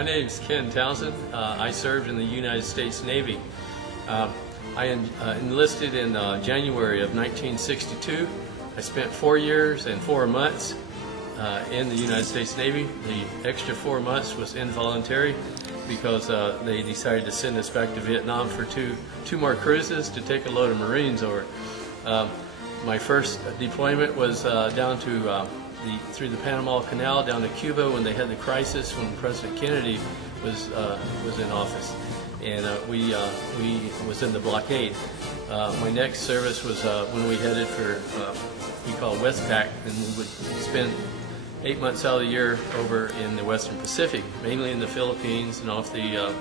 My name is Ken Townsend. I served in the United States Navy. I enlisted in January of 1962. I spent 4 years and 4 months in the United States Navy. The extra 4 months was involuntary because they decided to send us back to Vietnam for two more cruises to take a load of Marines over. My first deployment was down to through the Panama Canal down to Cuba when they had the crisis when President Kennedy was in office, and we was in the blockade. My next service was when we headed for we call Westpac, and we would spend 8 months out of the year over in the Western Pacific, mainly in the Philippines and off the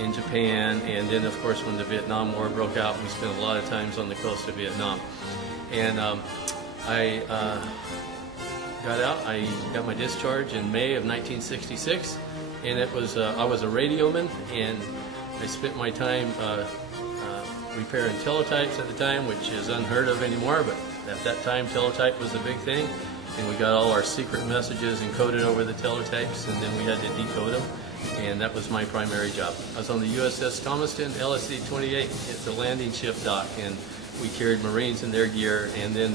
in Japan, and then of course when the Vietnam War broke out, we spent a lot of times on the coast of Vietnam. And I got out. I got my discharge in May of 1966, and it was I was a radioman, and I spent my time repairing teletypes at the time, which is unheard of anymore, but at that time teletype was a big thing, and we got all our secret messages encoded over the teletypes, and then we had to decode them, and that was my primary job. I was on the USS Thomaston, LSD-28 at the landing ship dock, and we carried Marines in their gear, and then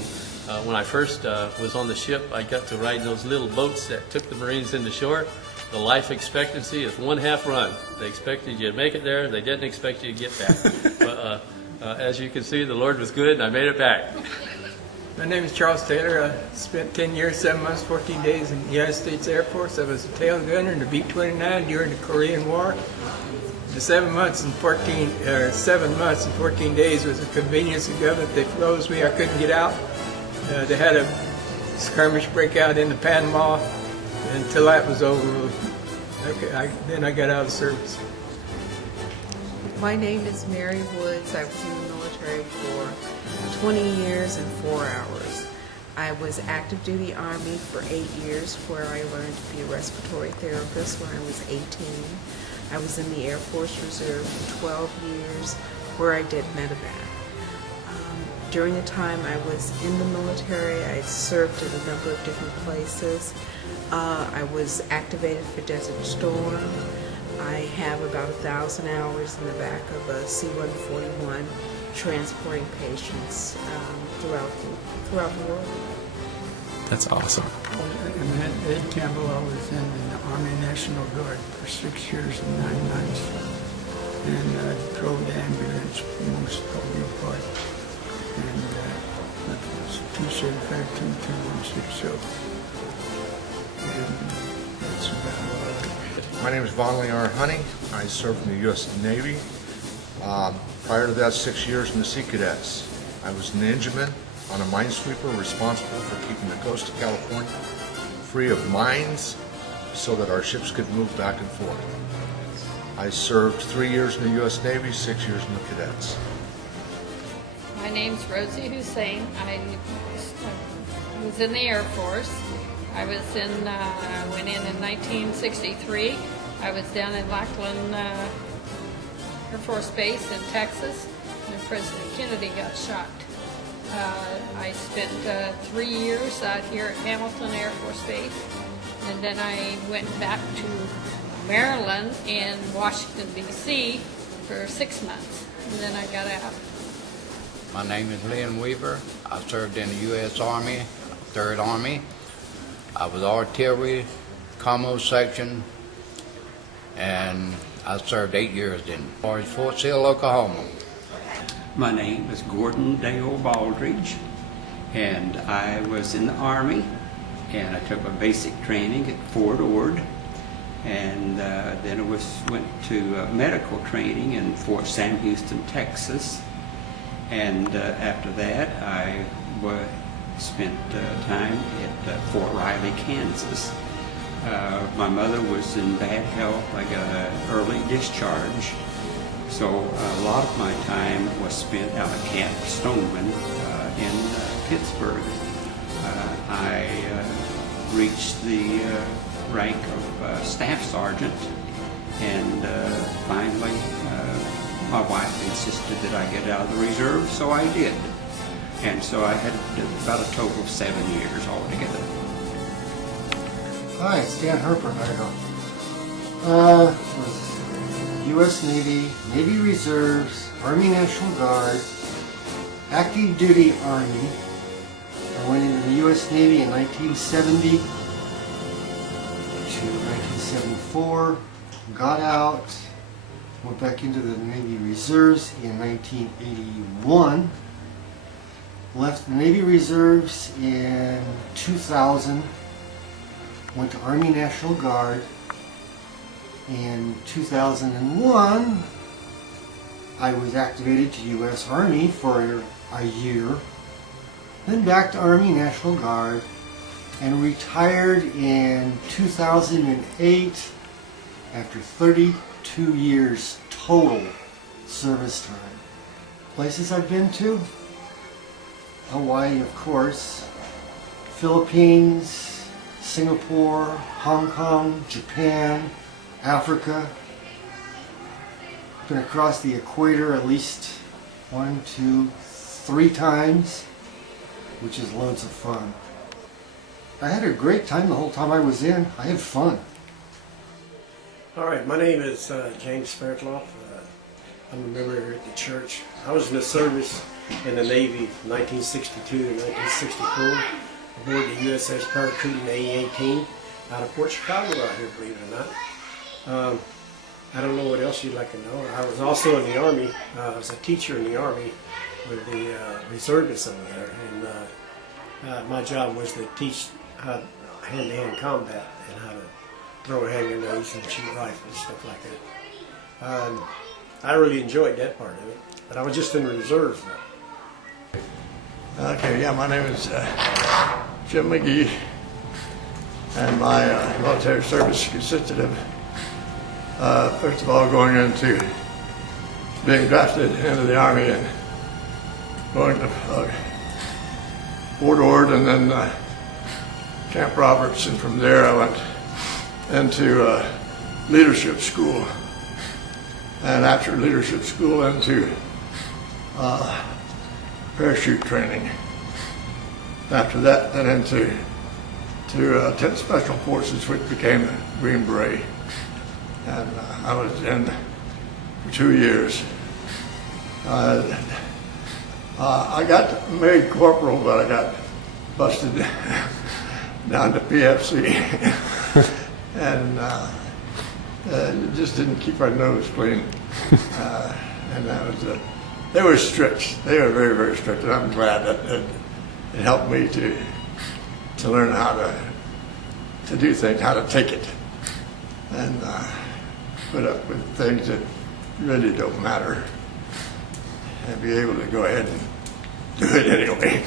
when I first was on the ship, I got to ride those little boats that took the Marines into shore. The life expectancy is 1/2 run. They expected you to make it there. They didn't expect you to get back. But as you can see, the Lord was good, and I made it back. My name is Charles Taylor. I spent 10 years, 7 months, 14 days in the United States Air Force. I was a tail gunner in the B-29 during the Korean War. The 7 months and 14 days was a convenience of government. They froze me. I couldn't get out. They had a skirmish break out into Panama, and until that was over, then I got out of service. My name is Mary Woods. I was in the military for 20 years and 4 hours. I was active duty Army for 8 years, where I learned to be a respiratory therapist when I was 18. I was in the Air Force Reserve for 12 years, where I did medevac. During the time I was in the military, I served in a number of different places. I was activated for Desert Storm. I have about 1,000 hours in the back of a C-141 transporting patients throughout the world. That's awesome. I'm Ed Campbell. I was in the Army National Guard for 6 years and 9 months, and drove the ambulance for most of the part. And that was 275, 216, and that's about all. My name is Vonley R. Honey. I served in the U.S. Navy. Prior to that, 6 years in the Sea Cadets. I was an engineman on a minesweeper responsible for keeping the coast of California free of mines so that our ships could move back and forth. I served 3 years in the U.S. Navy, 6 years in the Cadets. My name's Rosie Hussein. I was in the Air Force. I went in 1963. I was down in Lackland Air Force Base in Texas when President Kennedy got shot. I spent 3 years out here at Hamilton Air Force Base, and then I went back to Maryland and Washington, D.C. for 6 months, and then I got out. My name is Lynn Weaver. I served in the U.S. Army, 3rd Army. I was artillery, commo section, and I served 8 years in Fort Sill, Oklahoma. My name is Gordon Dale Baldridge, and I was in the Army, and I took a basic training at Fort Ord, and then I went to medical training in Fort Sam Houston, Texas. And after that, I spent time at Fort Riley, Kansas. My mother was in bad health. I got an early discharge. So a lot of my time was spent out at Camp Stoneman in Pittsburgh. I reached the rank of Staff Sergeant, and finally my wife insisted that I get out of the reserve, so I did. And so I had about a total of 7 years altogether. Hi, it's Dan Herper. Was U.S. Navy, Navy Reserves, Army National Guard, active duty Army. I went into the U.S. Navy in 1970 to 1974. Got out. Went back into the Navy Reserves in 1981. Left the Navy Reserves in 2000. Went to Army National Guard. In 2001, I was activated to U.S. Army for a year. Then back to Army National Guard and retired in 2008 after 32 years total service time. Places I've been to: Hawaii, of course, Philippines, Singapore, Hong Kong, Japan, Africa. Been across the equator at least 1, 2, 3 times, which is loads of fun. I had a great time the whole time I was in. I had fun. All right, my name is James Fairclough. I'm a member here at the church. I was in the service in the Navy from 1962 to 1964, aboard the USS Paratrooper A-18 out of Port Chicago out here, believe it or not. I don't know what else you'd like to know. I was also in the Army. I was a teacher in the Army with the reservists over there, and my job was to teach how hand-to-hand combat and how to throw hand grenades and shoot rifles, stuff like that. I really enjoyed that part of it, but I was just in the reserves though. Okay, yeah, my name is Jim McGee, and my military service consisted of, first of all, going into being drafted into the Army and going to Fort Ord and then Camp Roberts, and from there I went into leadership school, and after leadership school into parachute training. After that, then into 10th Special Forces, which became the Green Beret, and I was in for 2 years. I got made corporal, but I got busted down to PFC, and just didn't keep our nose clean. And that was they were strict. They were very, very strict, and I'm glad that it helped me to learn how to do things, how to take it, and put up with things that really don't matter, and be able to go ahead and do it anyway.